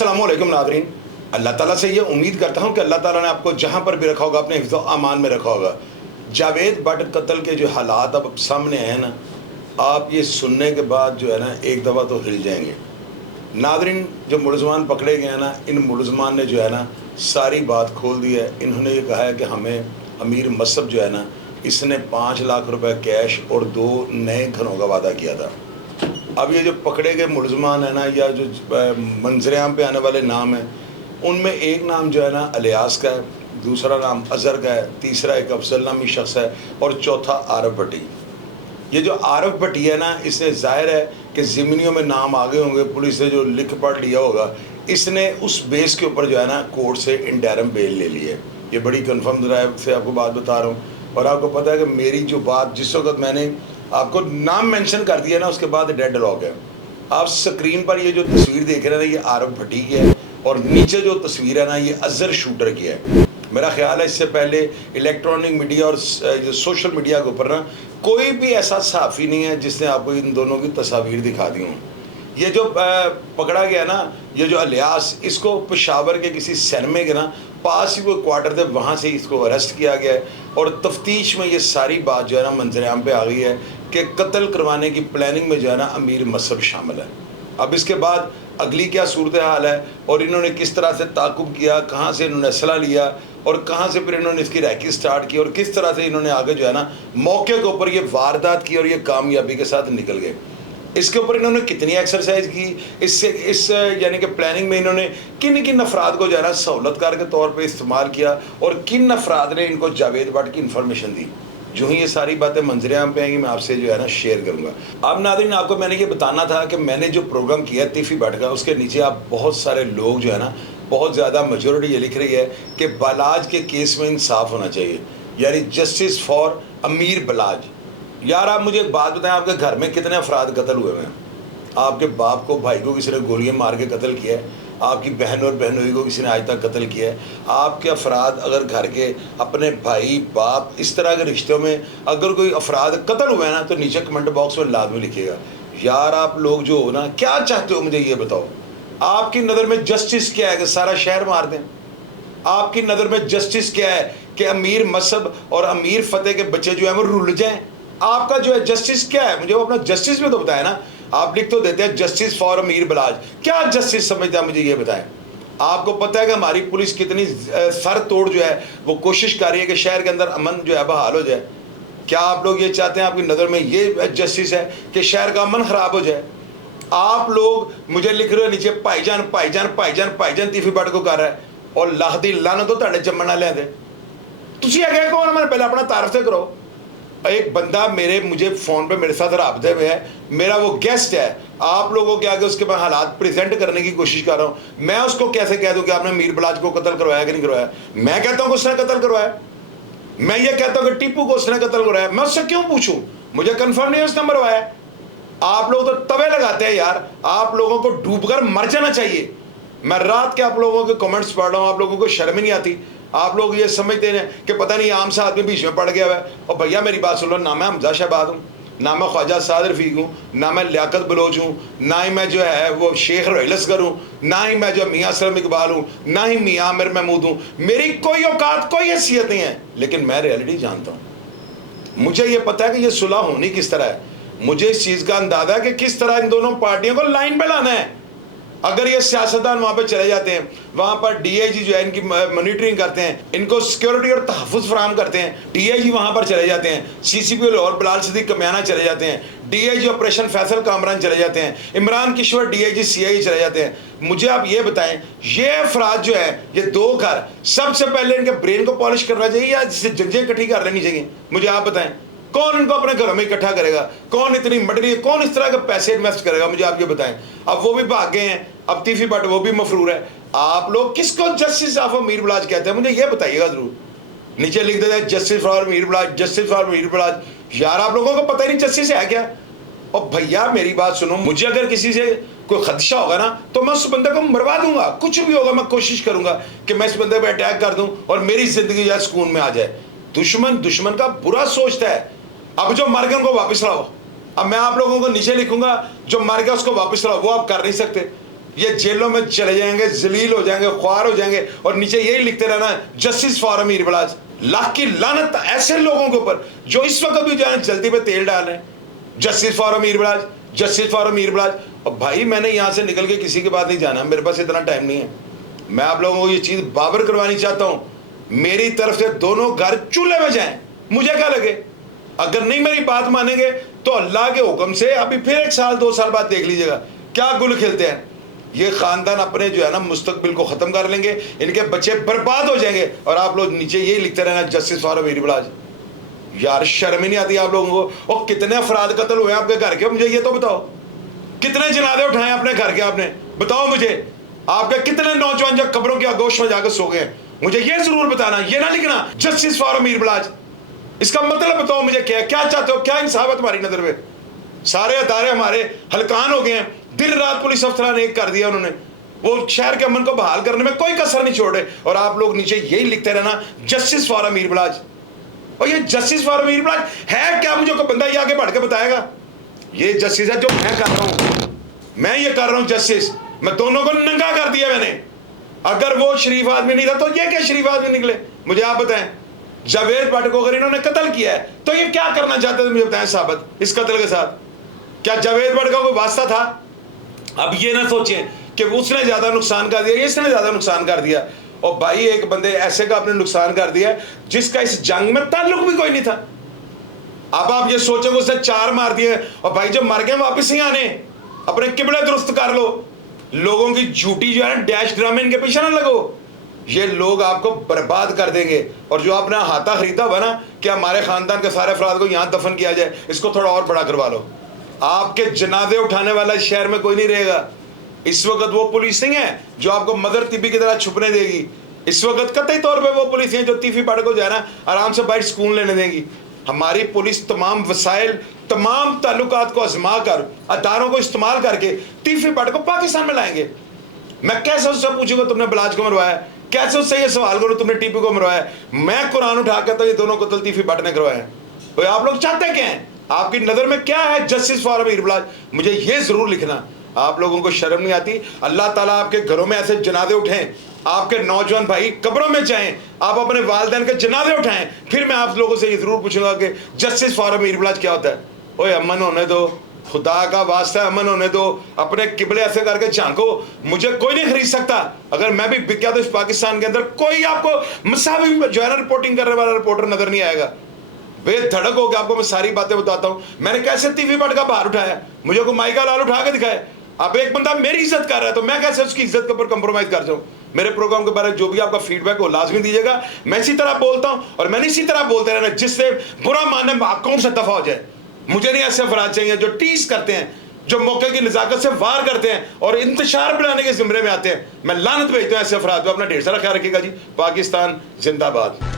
अस्सलामु अलैकुम नाज़रीन। अल्लाह ताला से ये उम्मीद करता हूँ कि अल्लाह ताला ने आपको जहाँ पर भी रखा होगा अपने हिफ्ज़ व अमान में रखा होगा। जावेद भट्ट कत्ल के जो हालात अब सामने हैं ना, आप ये सुनने के बाद जो है ना एक दफ़ा तो हिल जाएंगे। नाज़रीन, जो मुलज़मान पकड़े गए हैं ना, इन मुलज़मान ने जो है ना सारी बात खोल दी है। इन्होंने ये कहा है कि हमें अमीर मसहब जो है ना, इसने 5 लाख रुपए कैश और 2 नए घरों का वादा किया था। अब ये जो पकड़े गए मुलज़मान है ना, या जो मंजरेआम पे आने वाले नाम हैं, उनमें एक नाम जो है ना अलियास का है, दूसरा नाम अज़हर का है, तीसरा एक अफजल नामी शख्स है और चौथा आरफ भट्टी। ये जो आरफ भट्टी है ना, इससे ज़ाहिर है कि ज़िमनियों में नाम आ गए होंगे, पुलिस ने जो लिख पढ़ लिया होगा, इसने उस बेस के ऊपर जो है ना कोर्ट से इंटरिम बेल ले ली है। ये बड़ी कन्फर्म ड्राइव से आपको बात बता रहा हूँ। और आपको पता है कि मेरी जो बात जिस वक्त मैंने आपको नाम मेंशन कर दिया ना, उसके बाद डेड लॉक है। आप स्क्रीन पर ये जो तस्वीर देख रहे हैं ना, ये आरफ भट्टी की है और नीचे जो तस्वीर है ना, ये अज़हर शूटर की है। मेरा ख्याल है इससे पहले इलेक्ट्रॉनिक मीडिया और जो सोशल मीडिया के ऊपर ना कोई भी ऐसा सहाफ़ी नहीं है जिसने आपको इन दोनों की तस्वीर दिखा दी हूँ। ये जो पकड़ा गया ना, ये जो अलियास, इसको पेशावर के किसी सिनेमा के ना पास ही वो क्वार्टर थे, वहाँ से इसको अरेस्ट किया गया है। और तफ्तीश में ये सारी बात जो है ना मंजरेआम पे आ गई है कि कत्ल करवाने की प्लानिंग में जो है ना अमीर मसहब शामिल है। अब इसके बाद अगली क्या सूरत हाल है और इन्होंने किस तरह से ताक़ुब किया, कहाँ से इन्होंने असला लिया और कहाँ से फिर इन्होंने इसकी रैकी स्टार्ट की और किस तरह से इन्होंने आगे जो है ना मौके के ऊपर ये वारदात की और ये कामयाबी के साथ निकल गए। इसके ऊपर इन्होंने कितनी एक्सरसाइज की, इस यानी कि प्लानिंग में इन्होंने किन किन अफराद को जो है ना सहूलतकार के तौर पे इस्तेमाल किया और किन अफराद ने इनको जावेद भट्ट की इन्फॉर्मेशन दी। जो ही ये सारी बातें मंजरेआम पे आएंगी, मैं आपसे जो है ना शेयर करूँगा। अब नाज़रीन, आपको मैंने ये बताना था कि मैंने जो प्रोग्राम किया तीफ़ी भट्ट का, उसके नीचे आप बहुत सारे लोग जो है ना, बहुत ज़्यादा मेजोरिटी ये लिख रही है कि बालाज के केस में इंसाफ होना चाहिए, यानी जस्टिस फॉर अमीर बलाज। यार आप मुझे एक बात बताएं, आपके घर में कितने अफराद कत्ल हुए हैं? आपके बाप को, भाई को किसी ने गोलियां मार के कत्ल किया है, आपकी बहन और बहनोई को किसी ने आज तक कत्ल किया है। आपके अफराद अगर घर के अपने भाई बाप इस तरह के रिश्तों में अगर कोई अफराद कत्ल हुए हैं ना, तो नीचे कमेंट बॉक्स में लाजमी लिखिएगा। यार आप लोग जो हो ना, क्या चाहते हो मुझे ये बताओ। आपकी नज़र में जस्टिस क्या है कि सारा शहर मार दें? आपकी नज़र में जस्टिस क्या है कि अमीर मसहब और अमीर फतेह के बच्चे जो हैं वो रुल जाएं? आपका जो है जस्टिस क्या है? मुझे वो अपना जस्टिस में तो बताया ना। आप लिख तो देते हैं जस्टिस फॉर अमीर बलाज, क्या जस्टिस समझता है मुझे ये बताएं। आपको पता है कि हमारी पुलिस कितनी सर तोड़ जो है वो कोशिश कर रही है कि शहर के अंदर अमन जो है बहाल हो जाए। क्या आप लोग ये चाहते हैं, आपकी नज़र में ये जस्टिस है कि शहर का अमन ख़राब हो जाए? आप लोग मुझे लिख रहे हो नीचे भाईजान भाईजान भाईजान भाईजान तीफ़ी भट्ट को कर रहा है और लाहदी लाना तो तुहाडे जम्मन वाले दे। तुसीं है कौन? मैंने पहले अपना तारफ से करो। एक बंदा मुझे फ़ोन पे मेरे साथ राब्ते में है, मेरा वो गेस्ट है, आप लोगों के आगे उसके मैं हालात प्रेजेंट करने की कोशिश कर रहा हूँ। मैं उसको कैसे कह दूँ कि आपने मीर बलाज को कत्ल करवाया कि नहीं करवाया? मैं कहता हूँ कि उसने कत्ल करवाया। मैं ये कहता हूँ कि टीपू को उसने कत्ल करवाया। मैं उससे क्यों पूछूँ? मुझे कन्फर्म नहीं है उसने मरवाया। आप लोग तो तवे लगाते हैं यार, आप लोगों को डूबकर मर जाना चाहिए। मैं रात के आप लोगों के कमेंट्स पढ़ रहा हूँ, आप लोगों को शर्म ही नहीं आती। आप लोग ये समझते हैं कि पता नहीं आम सा आदमी बीच में पड़ गया है। और भैया मेरी बात सुन लो, ना मैं हमजा शहबाज हूँ, ना मैं ख्वाजा साद रफ़ीक हूँ, ना मैं लियाकत बलोच हूँ, ना ही मैं जो है वो शेख रोहिल असगर हूँ, ना ही मैं जो मियाँ असलम इकबाल हूँ, ना ही मियाँ आमिर महमूद हूँ। मेरी कोई औकात कोई हैसियत नहीं है, लेकिन मैं रियलिटी जानता हूँ। मुझे ये पता है कि ये सुलह होनी किस तरह है। मुझे इस चीज़ का अंदाज़ा है कि किस तरह इन दोनों पार्टियों को लाइन पर लाना है। अगर ये सियासतदान वहाँ पे चले जाते हैं, वहाँ पर डीआईजी जो है इनकी मॉनिटरिंग करते हैं, इनको सिक्योरिटी और तहफ़्फ़ुज़ फराहम करते हैं, डीआईजी वहाँ पर चले जाते हैं, सीसीपी लाहौर बिलाल सिद्दीक़ कमियाना चले जाते हैं, डीआईजी ऑपरेशन फैसल कामरान चले जाते हैं, इमरान किश्वर डीआईजी सीआईए चले जाते हैं। मुझे आप ये बताएं, ये अफराद जो है, ये 2 घर, सबसे पहले इनके ब्रेन को पॉलिश करना चाहिए या जिससे जंजें इकट्ठी कर लेनी चाहिए? मुझे आप बताएं, कौन इनको अपने घरों में इकट्ठा करेगा? कौन इतनी मटरी, कौन इस तरह के पैसे इन्वेस्ट करेगा? मुझे आप ये बताएं। अब वो भी भाग गए हैं, अब तीफ़ी भट्ट वो भी मफरूर है। आप लोग किसको जस्टिस ऑफ अमीर बलाज कहते हैं? मुझे ये बताइएगा जरूर। नीचे लिख देते हैं जस्टिस फॉर अमीर बलाज, जस्टिस फॉर अमीर बलाज। यार आप लोगों को पता ही नहीं जस्टिस है क्या? और भैया मेरी बात सुनो, मुझे अगर किसी से कोई खदशा होगा ना, तो मैं उस बंदे को मरवा दूंगा। कुछ भी होगा मैं कोशिश करूंगा कि मैं इस बंदे पर अटैक कर दूं और मेरी जिंदगी या सुकून में आ जाए। दुश्मन का बुरा सोचता है। अब जो मर गए उनको वापस लाओ। अब मैं आप लोगों को नीचे लिखूंगा, जो मर गया उसको वापस लाओ, वो आप कर नहीं सकते। یہ جیلوں میں چلے جائیں گے, ذلیل ہو جائیں گے, خوار ہو جائیں گے, اور نیچے یہی لکھتے رہنا جسٹس فار امیر بلاج. لاکھ کی لعنت ایسے لوگوں کے اوپر جو اس وقت بھی جو ہے جلدی پہ تیل ڈال رہے ہیں. Justice for Amir Balaj, justice for Amir Balaj. اور بھائی میں نے یہاں سے نکل کے کسی کے پاس نہیں جانا, میرے پاس اتنا ٹائم نہیں ہے. میں آپ لوگوں کو یہ چیز بابر کروانی چاہتا ہوں, میری طرف سے دونوں گھر چولہے میں جائیں, مجھے کیا لگے. اگر نہیں میری بات مانیں گے تو اللہ کے حکم سے ابھی پھر 1 سال 2 سال بعد دیکھ لیجیے گا کیا گل کھلتے ہیں. یہ خاندان اپنے جو ہے نا مستقبل کو ختم کر لیں گے, ان کے بچے برباد ہو جائیں گے, اور آپ لوگ نیچے یہی لکھتے رہنا جسٹس فار امیر بلاج. یار شرم ہی نہیں آتی آپ لوگوں کو. اور کتنے افراد قتل ہوئے آپ کے گھر کے, مجھے یہ تو بتاؤ. کتنے جنازے اٹھائے اپنے گھر کے آپ نے, بتاؤ مجھے. آپ کے کتنے نوجوان جو قبروں کی آگوش میں جا کے سو گئے, مجھے یہ ضرور بتانا. یہ نہ لکھنا جسٹس فار امیر بلاج. اس کا مطلب بتاؤ مجھے کیا چاہتے ہو, کیا انصاف ہے تمہاری نظر میں. سارے ادارے ہمارے ہلکان ہو گئے ہیں. دن رات پولیس افسران ایک کر دیا انہوں نے. وہ شہر کے امن کو بحال کرنے میں کوئی کسر نہیں چھوڑ رہے, اور آپ لوگ نیچے یہی لکھتے رہنا جسٹس فار امیر بلاج. اور یہ جسٹس فار امیر بلاج ہے کیا, مجھے کوئی بندہ یہ آگے بڑھ کے بتائے گا. یہ جسٹس ہے جو میں کر رہا ہوں, میں یہ کر رہا ہوں جسٹس. میں دونوں کو ننگا کر دیا میں نے. اگر وہ شریف آدمی نہیں تھا تو یہ کیا شریف آدمی نکلے, مجھے آپ بتائیں. جاوید بٹ کو اگر انہوں نے قتل کیا ہے تو یہ کیا کرنا چاہتے تھے, مجھے بتائیں ثابت اس قتل کے ساتھ. کیا جاوید بٹ کا کوئی واسطہ تھا؟ اب یہ نہ سوچیں کہ اس نے زیادہ نقصان کر دیا, اس نے زیادہ نقصان کر دیا. اور بھائی ایک بندے ایسے کا آپ نے نقصان کر دیا جس کا اس جنگ میں تعلق بھی کوئی نہیں تھا. اب آپ یہ سوچیں کہ اس نے 4 مار دیے, اور بھائی جو مر گئے واپس نہیں آنے, اپنے قبلے درست کر لو. لوگوں کی جھوٹی جو ہے نا ڈیش ڈرامے ان کے پیچھے نہ لگو. یہ لوگ آپ کو برباد کر دیں گے. اور جو آپ نے ہاتھا خریدا ہوا نا کہ ہمارے خاندان کے سارے افراد کو یہاں دفن کیا جائے, اس کو تھوڑا اور بڑا کروا لو. آپ کے جنازے اٹھانے والا اس شہر میں کوئی نہیں رہے گا. اس وقت وہ پولیس نہیں ہے جو آپ کو مدر طبی کی طرح چھپنے دے گی. اس وقت قطعی طور پہ وہ پولیس ہیں جو تیفی پڑھ کو جو ہے نا آرام سے باہر سکون لینے دیں گی. ہماری پولیس تمام وسائل, تمام تعلقات کو آزما کر, اداروں کو استعمال کر کے تیفی پڑھ کو پاکستان میں لائیں گے. میں کیسے اس سے پوچھوں گا تم نے بلاج کو مروایا, کیسے اس سے یہ سوال کروں تم نے ٹیپو کو مروایا. میں قرآن اٹھا کے تو یہ دونوں قتل تیفی بٹ نے کروائے ہیں. آپ لوگ چاہتے کیا ہیں, آپ کی نظر میں کیا ہے جسٹس فار امیر بلاج, مجھے یہ ضرور لکھنا. آپ لوگوں کو شرم نہیں آتی. اللہ تعالیٰ آپ کے گھروں میں ایسے جنازے اٹھیں, آپ کے نوجوان بھائی قبروں میں جائیں, آپ اپنے والدین کے جنازے اٹھائیں. پھر میں آپ لوگوں سے یہ ضرور پوچھوں گا کہ جسٹس فار امیر بلاج کیا ہوتا ہے. اوے امن ہونے دو, خدا کا واسطہ امن ہونے دو. اپنے قبلے ایسے کر کے جھانکو. مجھے کوئی نہیں خرید سکتا. اگر میں بھی بک گیا تو اس پاکستان کے اندر کوئی آپ کو مساوی جو ہے نا رپورٹنگ کرنے والا رپورٹر نظر نہیں آئے گا. بے دھڑک ہو کے آپ کو میں ساری باتیں بتاتا ہوں. میں نے کیسے تیفی پٹ کا باہر اٹھایا, مجھے کو مائیکا لال اٹھا کے دکھائے. اب ایک بندہ میری عزت کر رہا ہے تو میں کیسے اس کی عزت کے اوپر کمپرومائز کر جاؤں. میرے پروگرام کے بارے میں جو بھی آپ کا فیڈ بیک ہو لازمی دیجیے گا. میں اسی طرح بولتا ہوں اور میں نے اسی طرح بولتے رہنا, جس سے برا ماننے قوم سے دفع ہو جائے. مجھے نہیں ایسے افراد چاہیے جو ٹیز کرتے ہیں, جو موقع کی نزاکت سے وار کرتے ہیں اور انتشار بنانے کے زمرے میں آتے ہیں. میں لعنت بھیجتا ہوں ایسے افراد کو. اپنا ڈھیر سارا خیال رکھیے گا جی. پاکستان زندہ باد.